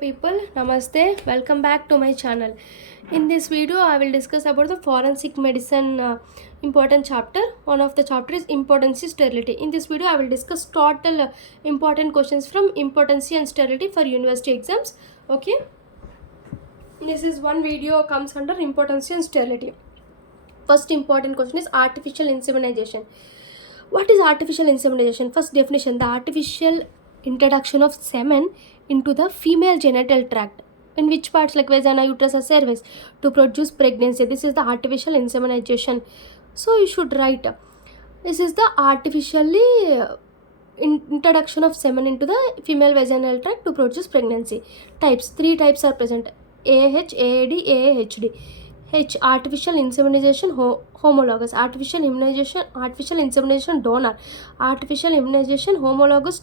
People, namaste, welcome back to my channel. In this video I will discuss about the forensic medicine important chapter. One of the chapter is importancy sterility. In this video I will discuss total important questions from importancy and sterility for university exams. Okay, this is one video comes under importancy and sterility. First important question is artificial insemination. What is artificial insemination? First definition: the artificial introduction of semen into the female genital tract, in which parts like vagina, uterus, or cervix, to produce pregnancy. This is the artificial insemination. So you should write, this is the artificially introduction of semen into the female vaginal tract to produce pregnancy. Types: three types are present: AAH, AAD, AAHD. H, artificial insemination homologous, artificial insemination donor, artificial insemination homologous.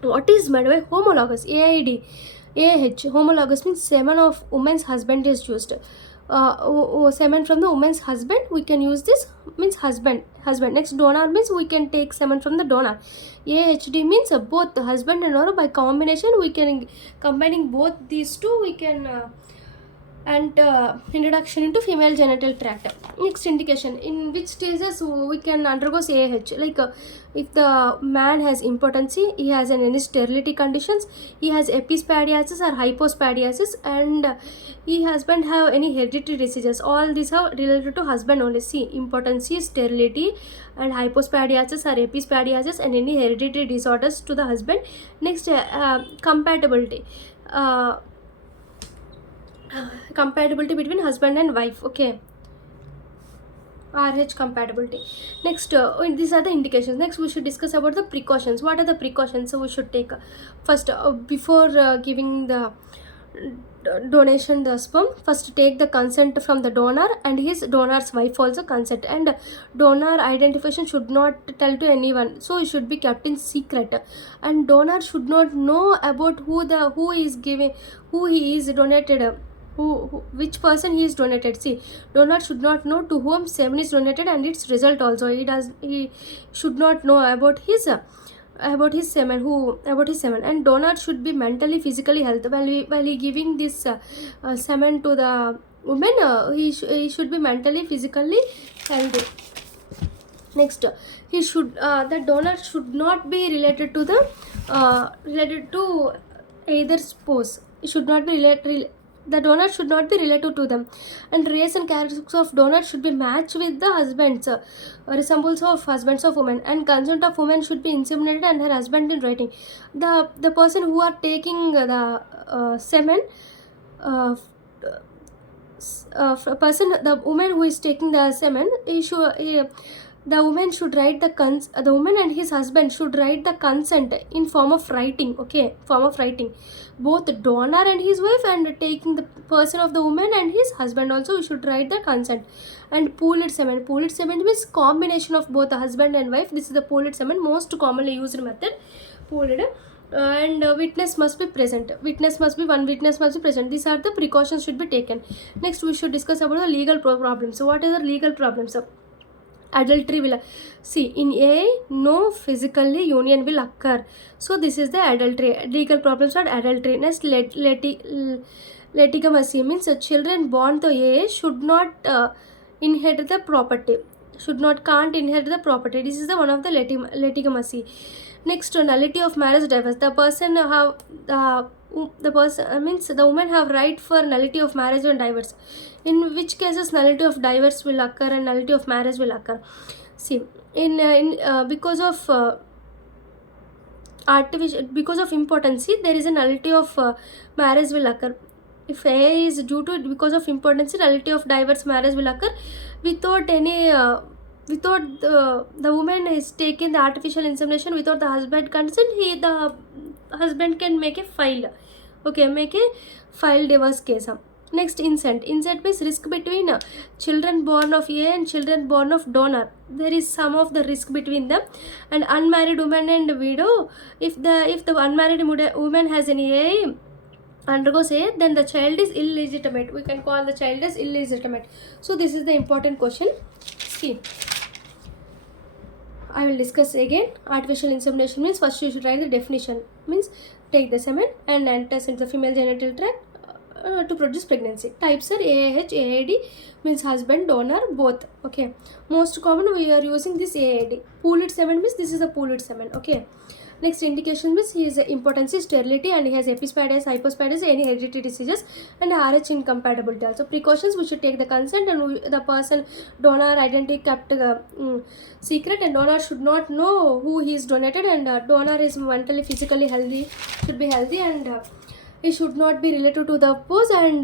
What is meant by homologous? AID, AH, homologous means semen of woman's husband is used. Semen from the woman's husband, we can use this, means husband. Next, donor means we can take semen from the donor. AHD means both the husband and donor. By combination, we can combining both these two, we can introduction into female genital tract. Next indication: in which stages we can undergo AH, like if the man has impotency, he has any sterility conditions, he has epispadiasis or hypospadiasis, and he husband have any hereditary diseases. All these are related to husband only. See, impotency, sterility, and hypospadiasis or epispadiasis, and any hereditary disorders to the husband. Next, compatibility. Compatibility between husband and wife. Okay, RH compatibility. Next, these are the indications. Next, we should discuss about the precautions. What are the precautions so we should take? First, before giving the donation the sperm, first take the consent from the donor, and his donor's wife also consent, and donor identification should not tell to anyone, so it should be kept in secret, and donor should not know about who is giving, who he is donated, which person he is donated. See, donor should not know to whom semen is donated and its result also. He should not know about his semen, and donor should be mentally, physically healthy while he giving this semen to the woman. He should be mentally, physically healthy. Next, the donor should not be related to either spouse. It should not be the donor should not be related to them, and race and characteristics of donor should be matched with the husband's, resemblance of husbands of women, and consent of woman should be inseminated and her husband in writing. The person who are taking the semen, the woman who is taking the semen, the woman should write the woman and his husband should write the consent in form of writing. Okay, form of writing. Both donor and his wife, and taking the person of the woman and his husband also should write the consent. And pooled semen. Pooled semen means combination of both the husband and wife. This is the pooled semen, most commonly used method. Pooled. And witness must be present. One witness must be present. These are the precautions should be taken. Next, we should discuss about the legal problems. So what are the legal problems? Adultery will see in A, no physically union will occur, so this is the adultery. Legal problems are adultery. Next, legitimacy means children born to A should not inherit the property, can't inherit the property. This is the one of the legitimacy. Next, nullity of marriage, divorce. The person means the woman have right for nullity of marriage and divorce. In which cases nullity of divorce will occur and nullity of marriage will occur? See, because of because of impotency, there is a nullity of marriage will occur. If A is due to because of impotency, nullity of divorce marriage will occur without any. Without the woman is taking the artificial insemination without the husband consent, the husband can make a file. Okay, make a file divorce case. Next, incest. Incest means risk between children born of A and children born of donor. There is some of the risk between them. And unmarried woman and widow. If the unmarried woman has any A, undergoes A, then the child is illegitimate. We can call the child as illegitimate. So this is the important question. See, I will discuss again. Artificial insemination means, first you should write the definition. Means take the semen and enters into the female genital tract to produce pregnancy. Types are AAH, AID means husband, donor, both. Okay, most common we are using this AID. Pooled semen means this is a pooled semen. Okay, next indication means he is impotency, sterility, and he has epispadias, hypospadias, any hereditary diseases, and RH incompatibility. Also precautions, we should take the consent, and the person donor identity kept secret, and donor should not know who he is donated, and donor is mentally, physically healthy, should be healthy, and he should not be related to the pose, and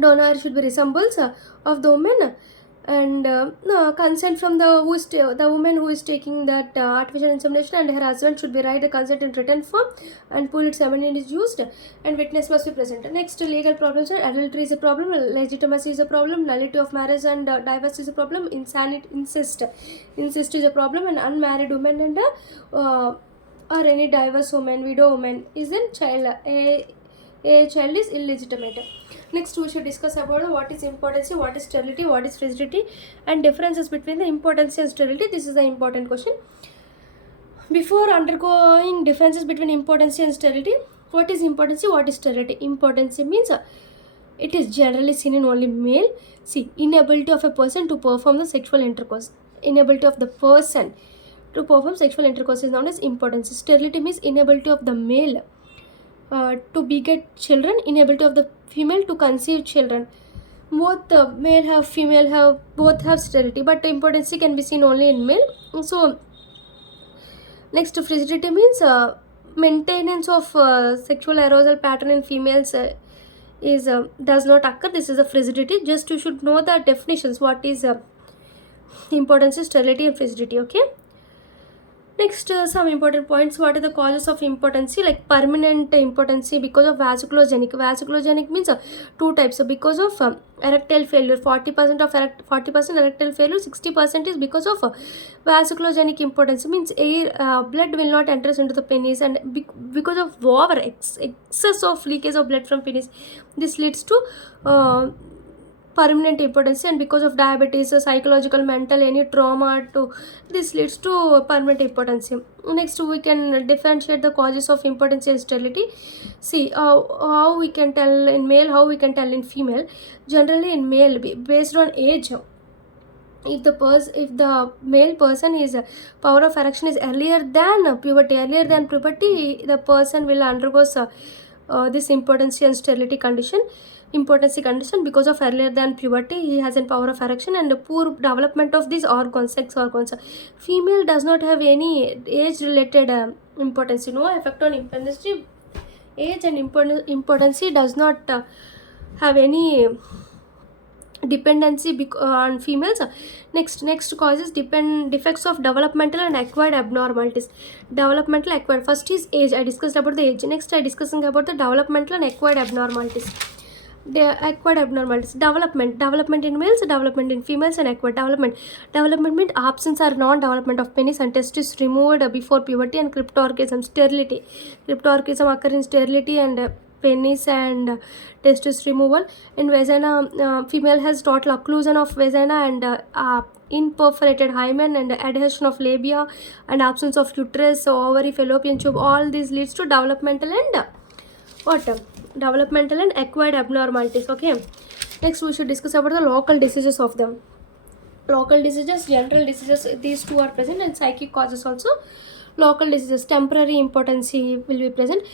donor should be resembles of the woman, and no, consent from the the woman who is taking that artificial insemination, and her husband should be write the consent in written form, and pooled semen is used, and witness must be present. Next, legal problems are adultery is a problem, legitimacy is a problem, nullity of marriage and divorce is a problem, incest is a problem, and unmarried women and or any diverse woman, widow woman is in child, a child is illegitimate. Next, we should discuss about what is impotency, what is sterility, what is frigidity, and differences between the impotency and sterility. This is the important question. Before undergoing differences between impotency and sterility, what is impotency, what is sterility? Impotency means it is generally seen in only male. See, inability of a person to perform the sexual intercourse. Inability of the person to perform sexual intercourse is known as impotency. Sterility means inability of the male to beget children, inability of the female to conceive children. Both male have, female have, both have sterility, but impotency can be seen only in male. So next, frigidity means maintenance of sexual arousal pattern in females is does not occur. This is a frigidity. Just you should know the definitions. What is impotency, sterility, and frigidity? Okay. Next, some important points. What are the causes of impotency? Like permanent impotency because of vasculogenic. Vasculogenic means two types. So because of erectile failure, 40% of 40% erectile failure, 60% is because of vasculogenic impotency. Means air blood will not enter into the penis, and because of over excess of leakage of blood from penis, this leads to permanent impotency. And because of diabetes, psychological, mental, any trauma, to this leads to permanent impotency. Next, we can differentiate the causes of impotency and sterility. See how we can tell in male, how we can tell in female. Generally in male, based on age, if the male person is power of erection is earlier than puberty, the person will undergo this impotency and sterility condition. Impotency condition because of earlier than puberty, he has a power of erection and poor development of these organs, sex organs. Female does not have any age related impotency, no effect on impotency. Age and impotency does not have any dependency on females. Next causes defects of developmental and acquired abnormalities. Developmental, acquired. First is age. I discussed about the age. Next, I discussing about the developmental and acquired abnormalities. The acquired abnormalities. Development in males, development in females, and acquired development means absence or non-development of penis and testis removed before puberty. And cryptorchism, sterility. Cryptorchism occur in sterility and penis and testis removal. In vagina, female has total occlusion of vagina and imperforated hymen and adhesion of labia and absence of uterus, ovary, fallopian tube. All these leads to developmental and developmental and acquired abnormalities. Okay. Next, we should discuss about the local diseases of them. Local diseases, general diseases, these two are present, and psychic causes also. Local diseases, temporary impotency will be present.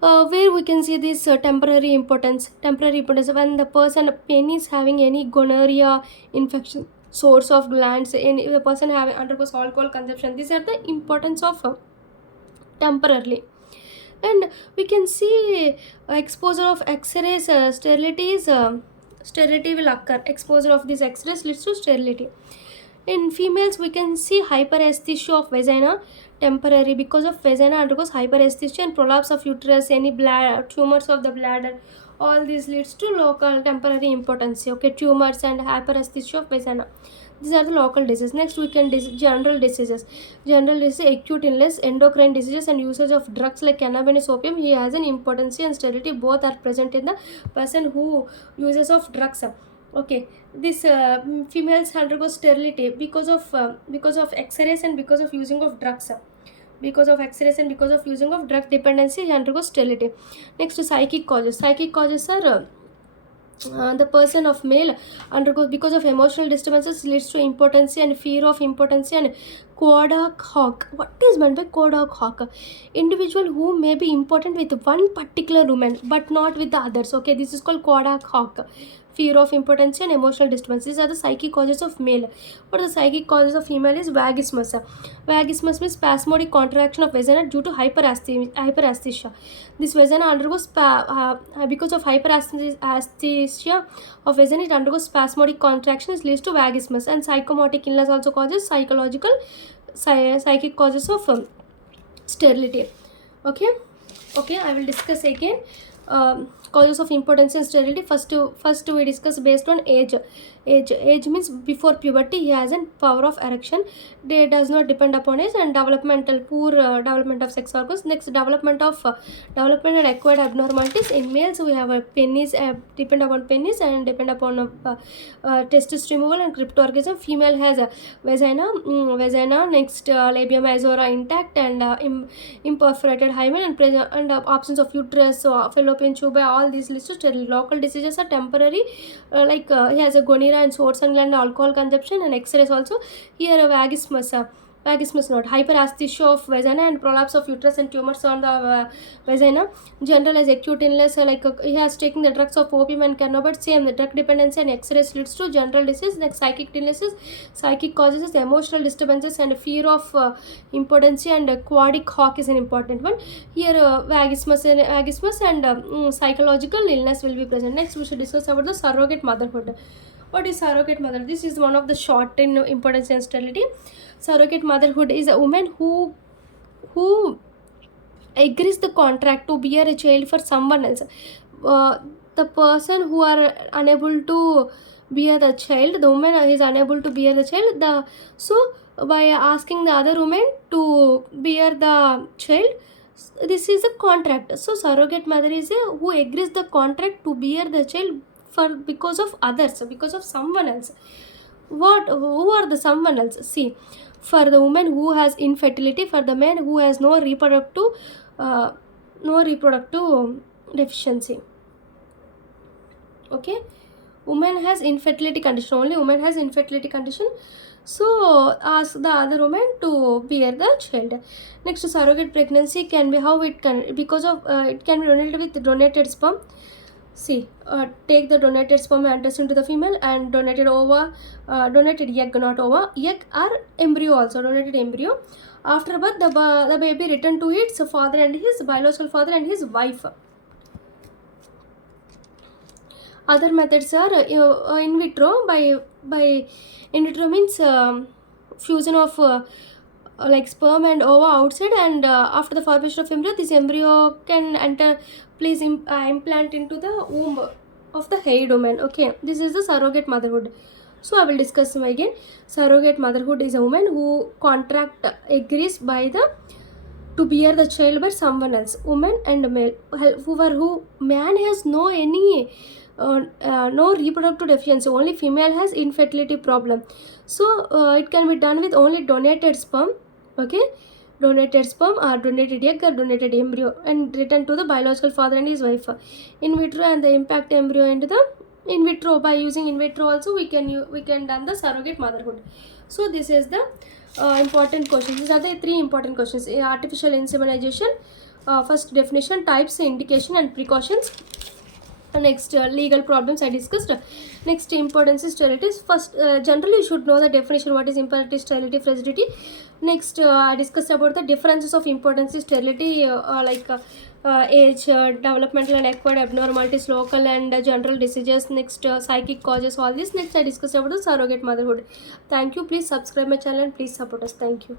Where we can see this temporary impotence when the person penis having any gonorrhea infection, source of glands, any the person having undergoes alcohol consumption. These are the importance of temporarily. And we can see exposure of x-rays, sterility will occur. Exposure of these x-rays leads to sterility. In females, we can see hyperesthesia of vagina, temporary, because of vagina undergoes hyperesthesia and prolapse of uterus, any tumors of the bladder. All these leads to local temporary impotency. Okay, tumors and hyperesthesia of vagina. These are the local diseases. Next, we can general diseases. General disease, acute illness, endocrine diseases, and usage of drugs like cannabis, opium. He has an impotency and sterility. Both are present in the person who uses of drugs. Okay, this females undergo sterility because of X-rays and because of using of drugs. because of exercise and because of using of drug dependency, he undergoes sterility. Next, psychic causes. Psychic causes are the person of male undergoes because of emotional disturbances leads to impotency and fear of impotency and Kodak hawk. What is meant by Kodak hawk? Individual who may be important with one particular woman but not with the others. Okay, this is called Kodak hawk. Fear of impotency and emotional disturbance. These are the psychic causes of male. What are the psychic causes of female is vagismus. Vagismus means spasmodic contraction of vagina due to hyperesthesia. This vagina undergoes because of hyperesthesia of vagina, it undergoes spasmodic contraction, it leads to vagismus. And psychomotic illness also causes psychic causes of sterility. Okay, I will discuss again causes of impotence and sterility. First we discuss based on age. Age means before puberty he has a power of erection. They does not depend upon age. And poor development of sex organs. Next, development and acquired abnormalities. In males we have a penis, depend upon penis and depend upon testis removal and cryptorgasm. Female has a vagina. Next, labia majora intact and imperforated hymen and absence of uterus, so fallopian tube. All these leads to sterile. Local diseases are temporary, he has a gonorrhea and Schwarzen gland, alcohol consumption and X-rays also. Here a vagismus not, hyperesthesia of vagina and prolapse of uterus and tumors on the vagina. General as acute illness, he has taken the drugs of opium and cannabis. Same, the drug dependency and X-rays leads to general disease. Next, psychic illnesses. Psychic causes is emotional disturbances and fear of impotency and Kodak hawk is an important one. Here vagismus and psychological illness will be present. Next, we should discuss about the surrogate motherhood. What is surrogate mother? This is one of the short in impotence and sterility. Surrogate motherhood is a woman who agrees the contract to bear a child for someone else. The person who are unable to bear the child, the woman is unable to bear the child. So by asking the other woman to bear the child, this is a contract. So surrogate mother is who agrees the contract to bear the child because of others, because of someone else. Who are the someone else? See, for the woman who has infertility, for the man who has no reproductive deficiency. Okay, woman has infertility condition, only woman has infertility condition, so ask the other woman to bear the child. Next, surrogate pregnancy can be how it can, because of it can be donated with donated sperm. See, take the donated sperm and test into the female and donated egg, not ova, egg or embryo also, donated embryo. After birth, the baby returned to its father and his biological father and his wife. Other methods are in vitro. By in vitro means fusion of sperm and ova outside, and after the formation of embryo, this embryo can implant into the womb of the head woman. Okay, this is the surrogate motherhood. So I will discuss them again. Surrogate motherhood is a woman who agrees to bear the child by someone else, woman and male. Who man has no reproductive deficiency, only female has infertility problem. So it can be done with only donated sperm. Okay, donated sperm or donated egg or donated embryo and returned to the biological father and his wife. In vitro and the impact embryo into the in vitro. By using in vitro also we can done the surrogate motherhood. So this is the important questions. These are the 3 important questions. Artificial insemination, first definition, types, indication and precautions. Next, legal problems I discussed. Next, impotence, sterility. First, generally you should know the definition, what is impotence, sterility, fragility. Next, I discussed about the differences of impotence, sterility, age, developmental and acquired abnormalities, local and general diseases. Next, psychic causes, all this. Next, I discussed about the surrogate motherhood. Thank you. Please subscribe my channel and please support us. Thank you.